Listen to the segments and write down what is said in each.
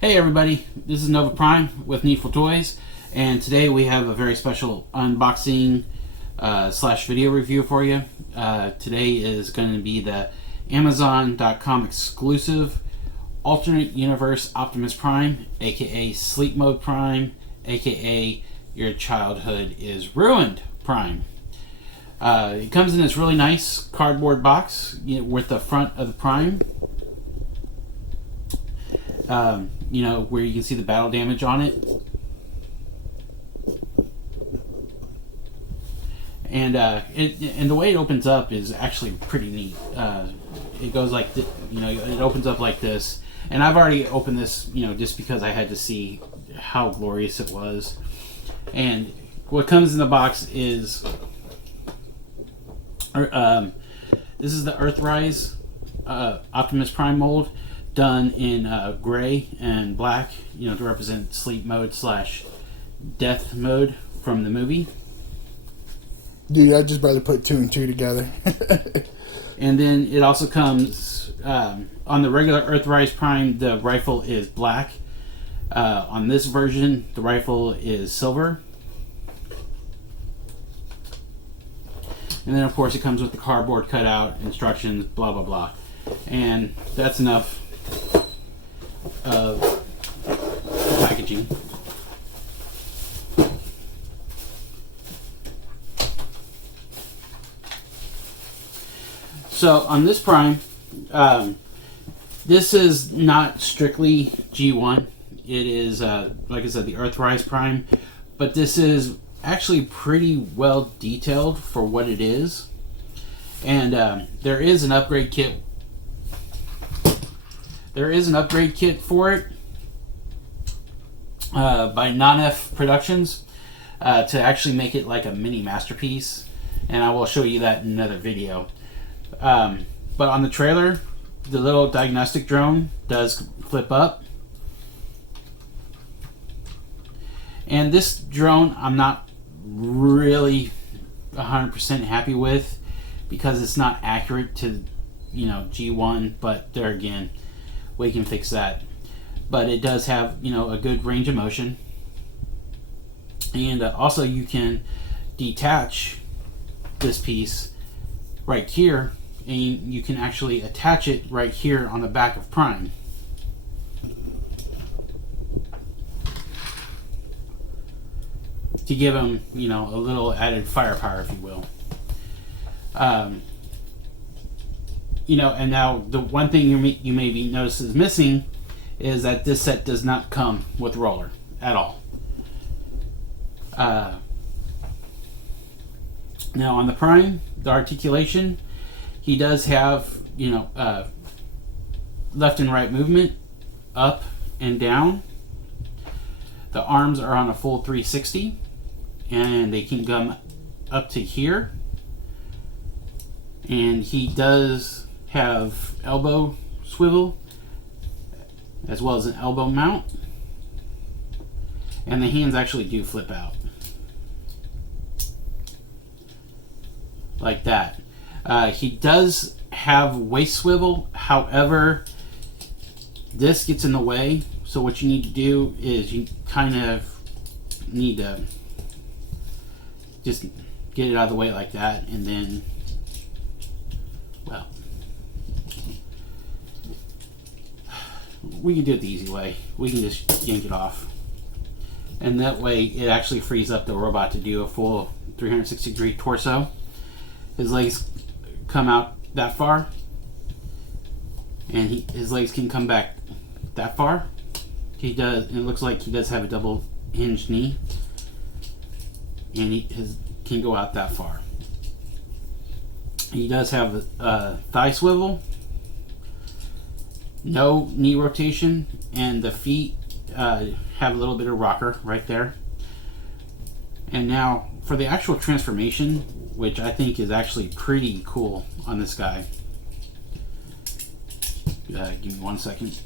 Hey everybody, this is Nova Prime with Needful Toys, and today we have a very special unboxing slash video review for you. Today is going to be the Amazon.com exclusive alternate universe Optimus Prime, aka Sleep Mode Prime, aka Your Childhood is Ruined Prime. It comes in this really nice cardboard box with the front of the Prime. Where you can see the battle damage on it. And the way it opens up is actually pretty neat. It goes like, it opens up like this. And I've already opened this, just because I had to see how glorious it was. And what comes in the box is, this is the Earthrise Optimus Prime mold, done in gray and black, to represent sleep mode slash death mode from the movie. Dude, I just barely put two and two together. And then it also comes on the regular Earthrise Prime, the rifle is black. On this version, the rifle is silver. And then, of course, it comes with the cardboard cutout, instructions, blah, blah, blah. And that's enough of packaging. So on this Prime, this is not strictly G1. It is, like I said, the Earthrise Prime, but this is actually pretty well detailed for what it is. And there is an upgrade kit. There is an upgrade kit for it by Non-F Productions to actually make it like a mini masterpiece, and I will show you that in another video. But on the trailer, the little diagnostic drone does flip up, and this drone I'm not really 100% happy with because it's not accurate to G1, but there again, we can fix that. But it does have a good range of motion, and also you can detach this piece right here, and you can actually attach it right here on the back of Prime. To give him a little added firepower, if you will. And now the one thing you may be noticed is missing is that this set does not come with roller at all. Now on the Prime, the articulation, he does have left and right movement, up and down. The arms are on a full 360, and they can come up to here. And he does have elbow swivel as well as an elbow mount, and the hands actually do flip out like that. He does have waist swivel, however this gets in the way, so what you need to do is you kind of need to just get it out of the way like that, and then, well, we can do it the easy way. We can just yank it off, and that way it actually frees up the robot to do a full 360-degree torso. His legs come out that far, and his legs can come back that far. He does, and it looks like he does have a double hinged knee, and he can go out that far. He does have a thigh swivel, no knee rotation, and the feet have a little bit of rocker right there. And now for the actual transformation, which I think is actually pretty cool on this guy. Give me 1 second.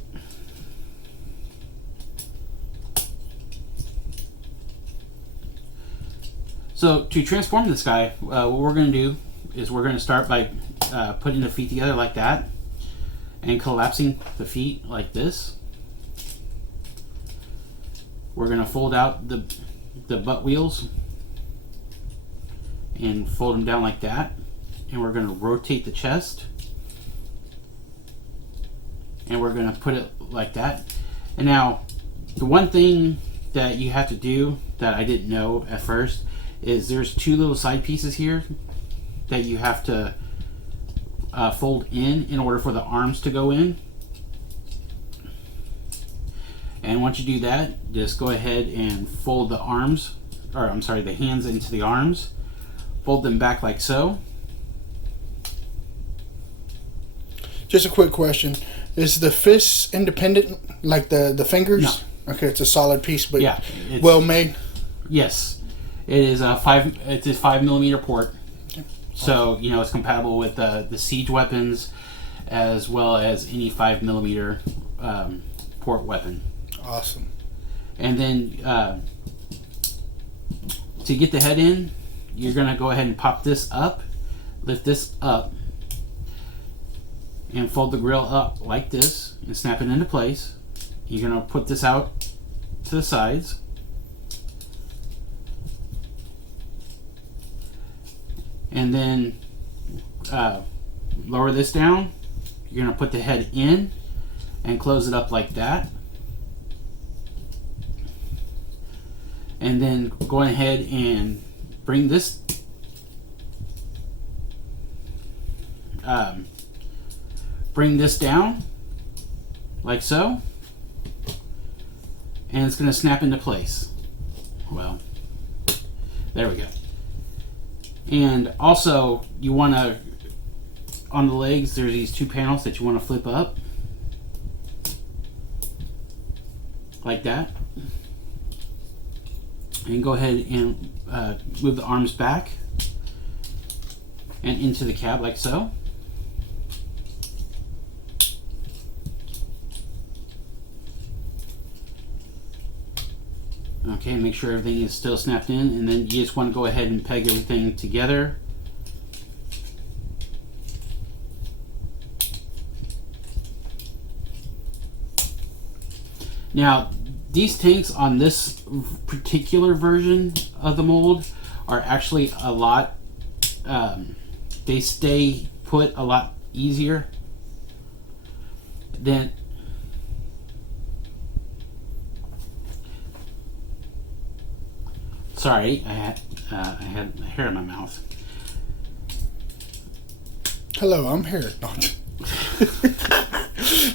So to transform this guy, what we're going to do is we're going to start by putting the feet together like that and collapsing the feet like this. we're going to fold out the butt wheels and fold them down like that, and we're going to rotate the chest, and we're going to put it like that. And now the one thing that you have to do that I didn't know at first is there's two little side pieces here that you have to fold in order for the arms to go in. And once you do that, just go ahead and fold the arms, or I'm sorry, the hands into the arms. Fold them back like so. Just a quick question. Is the fist independent like the fingers? No. Okay, it's a solid piece, but yeah, well made. Yes. It is a 5mm port. Okay. So, you know, it's compatible with the siege weapons as well as any 5mm port weapon. Awesome. And then to get the head in, you're going to go ahead and pop this up, lift this up, and fold the grill up like this and snap it into place. You're going to put this out to the sides. And then lower this down. You're going to put the head in and close it up like that. And then go ahead and bring this down like so, and it's going to snap into place. Well, there we go. And also, you want to, on the legs, there's these two panels that you want to flip up like that. And go ahead and move the arms back and into the cab like so. Okay, make sure everything is still snapped in, and then you just want to go ahead and peg everything together. Now, these tanks on this particular version of the mold are actually a lot, they stay put a lot easier than sorry, I had hair in my mouth. Hello, I'm here.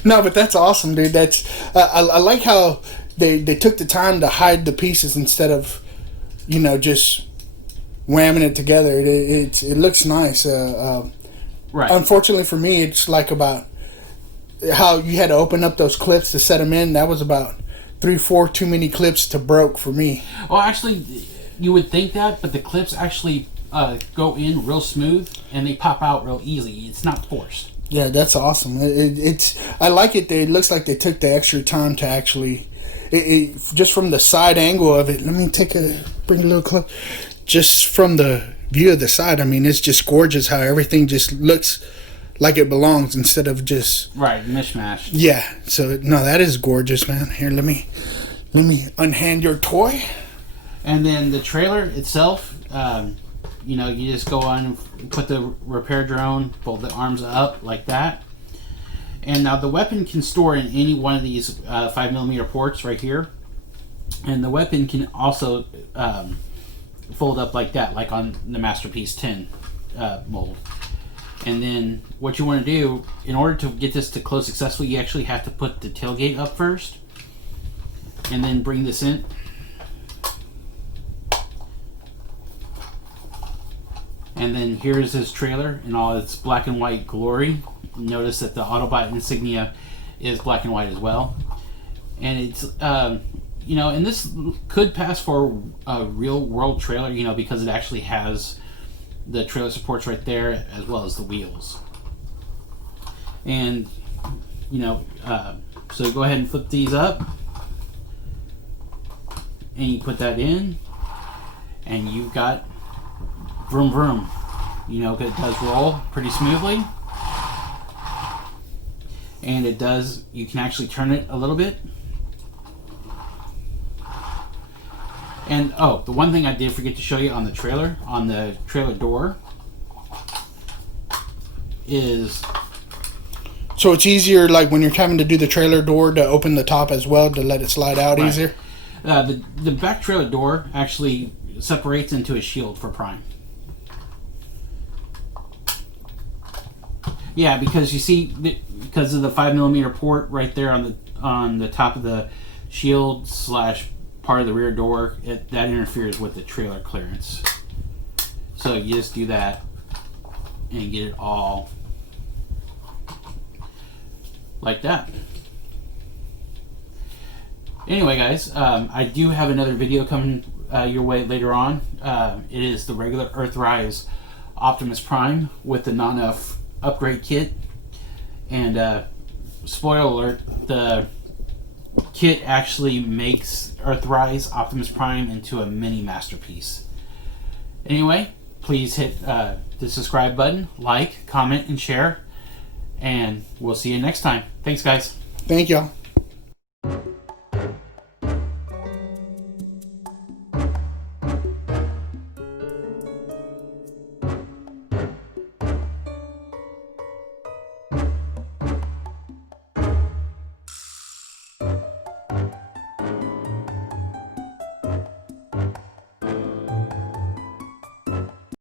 No, but that's awesome, dude. That's I like how they took the time to hide the pieces instead of, you know, just whamming it together. It looks nice. Right. Unfortunately for me, it's like about how you had to open up those clips to set them in. That was about 3-4 too many clips to broke for me. Well, actually, you would think that, but the clips actually go in real smooth and they pop out real easy. It's not forced. Yeah, that's awesome. It's I like it. It looks like they took the extra time to actually, just from the side angle of it. Let me bring a little close. Just from the view of the side, I mean, it's just gorgeous how everything just looks like it belongs instead of just right mishmash. Yeah. So no, that is gorgeous, man. Here, let me unhand your toy. And then the trailer itself. You know, you just go on and put the repair drone, fold the arms up like that. And now the weapon can store in any one of these 5mm ports right here. And the weapon can also fold up like that, like on the Masterpiece 10 mold. And then what you want to do, in order to get this to close successfully, you actually have to put the tailgate up first. And then bring this in. And then here's his trailer in all its black and white glory. Notice that the Autobot insignia is black and white as well. And it's, you know, and this could pass for a real world trailer, you know, because it actually has the trailer supports right there as well as the wheels. And, you know, so go ahead and flip these up. And you put that in. And you've got vroom vroom. You know, it does roll pretty smoothly. And it does, you can actually turn it a little bit. And oh, the one thing I did forget to show you on the trailer door is... So it's easier, like when you're having to do the trailer door, to open the top as well to let it slide out easier? The back trailer door actually separates into a shield for Prime. Yeah, because you see, because of the 5mm port right there on the top of the shield / part of the rear door, that interferes with the trailer clearance. So you just do that and get it all like that. Anyway, guys, I do have another video coming your way later on. It is the regular Earthrise Optimus Prime with the non-elf upgrade kit. And spoiler alert, the kit actually makes Earthrise Optimus Prime into a mini masterpiece. Anyway, please hit the subscribe button, like, comment, and share. And we'll see you next time. Thanks, guys. Thank y'all.